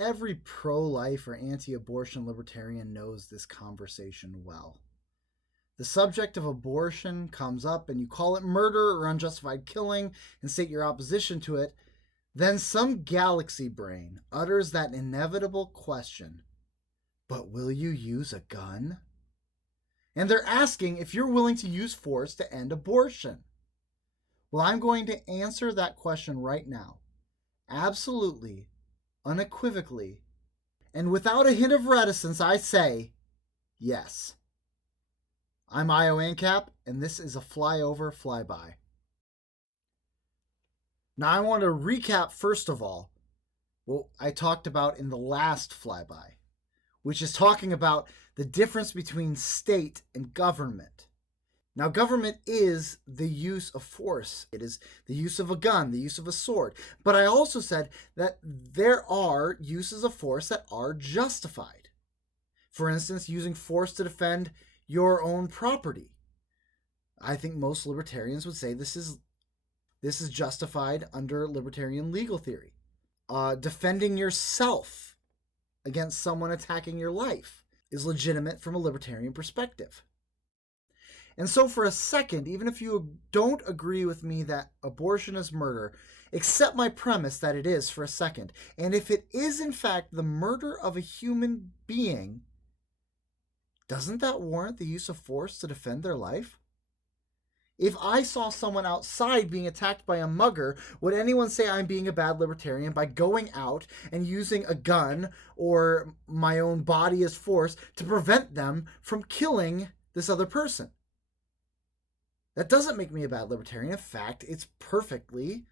every pro-life or anti-abortion libertarian knows this conversation well. The subject of abortion comes up and you call it murder or unjustified killing and state your opposition to it, then some galaxy brain utters that inevitable question, but will you use a gun? And they're asking if you're willing to use force to end abortion. Well, I'm going to answer that question right now. Absolutely, unequivocally, and without a hint of reticence, I say yes. I'm Io Ancap, and this is a Flyover Flyby. Now, I want to recap, first of all, what I talked about in the last Flyby, which is talking about the difference between state and government. Now, government is the use of force. It is the use of a gun, the use of a sword. But I also said that there are uses of force that are justified. For instance, using force to defend your own property. I think most libertarians would say this is justified under libertarian legal theory. Defending yourself against someone attacking your life is legitimate from a libertarian perspective. And so for a second, even if you don't agree with me that abortion is murder, accept my premise that it is for a second. And if it is in fact the murder of a human being, doesn't that warrant the use of force to defend their life? If I saw someone outside being attacked by a mugger, would anyone say I'm being a bad libertarian by going out and using a gun or my own body as force to prevent them from killing this other person? That doesn't make me a bad libertarian. In fact, it's perfectly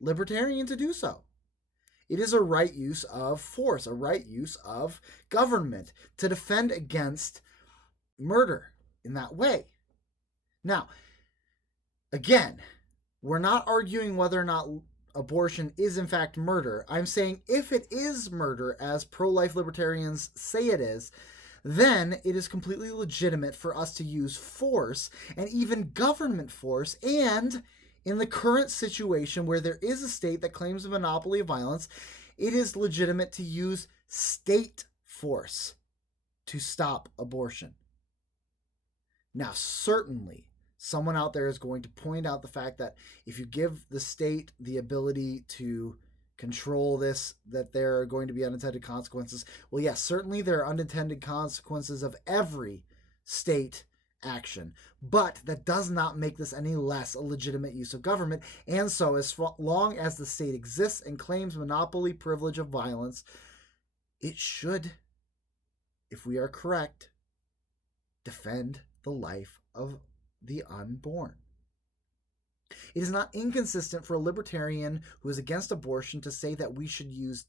libertarian to do so. It is a right use of force, a right use of government to defend against murder in that way. Now, again, we're not arguing whether or not abortion is in fact murder. I'm saying if it is murder, as pro-life libertarians say it is, then it is completely legitimate for us to use force and even government force. And in the current situation where there is a state that claims a monopoly of violence, it is legitimate to use state force to stop abortion. Now, certainly, someone out there is going to point out the fact that if you give the state the ability to control this, that there are going to be unintended consequences. Well, yes, certainly there are unintended consequences of every state action, but that does not make this any less a legitimate use of government. And so as long as the state exists and claims monopoly privilege of violence, it should, if we are correct, defend the life of the unborn. It is not inconsistent for a libertarian who is against abortion to say that we should use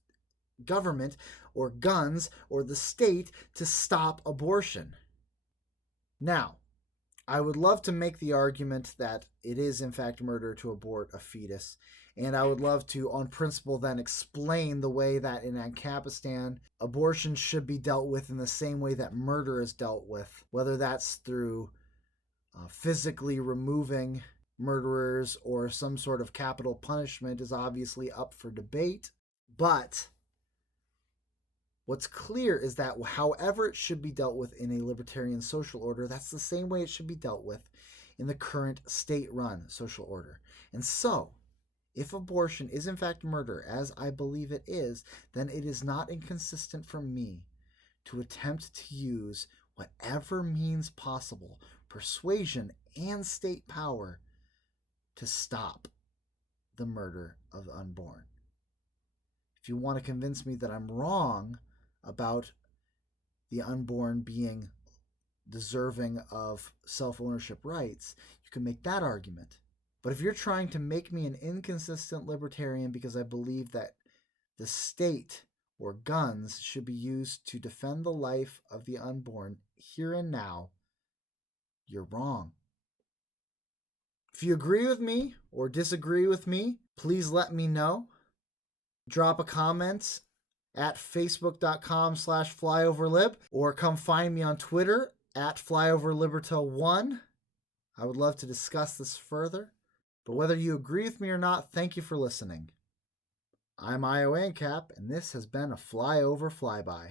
government or guns or the state to stop abortion. Now, I would love to make the argument that it is in fact murder to abort a fetus, and I would love to, on principle, then explain the way that in Ancapistan, abortion should be dealt with in the same way that murder is dealt with, whether that's through physically removing murderers or some sort of capital punishment is obviously up for debate. But what's clear is that however it should be dealt with in a libertarian social order, that's the same way it should be dealt with in the current state-run social order. And so, if abortion is in fact murder, as I believe it is, then it is not inconsistent for me to attempt to use whatever means possible, persuasion and state power, to stop the murder of the unborn. If you want to convince me that I'm wrong about the unborn being deserving of self-ownership rights, you can make that argument. But if you're trying to make me an inconsistent libertarian because I believe that the state or guns should be used to defend the life of the unborn here and now, you're wrong. If you agree with me or disagree with me, please let me know. Drop a comment at facebook.com/flyoverlib or come find me on Twitter at flyoverliberta1. I would love to discuss this further. But whether you agree with me or not, thank you for listening. I'm IO ANCAP, and this has been a Flyover Flyby.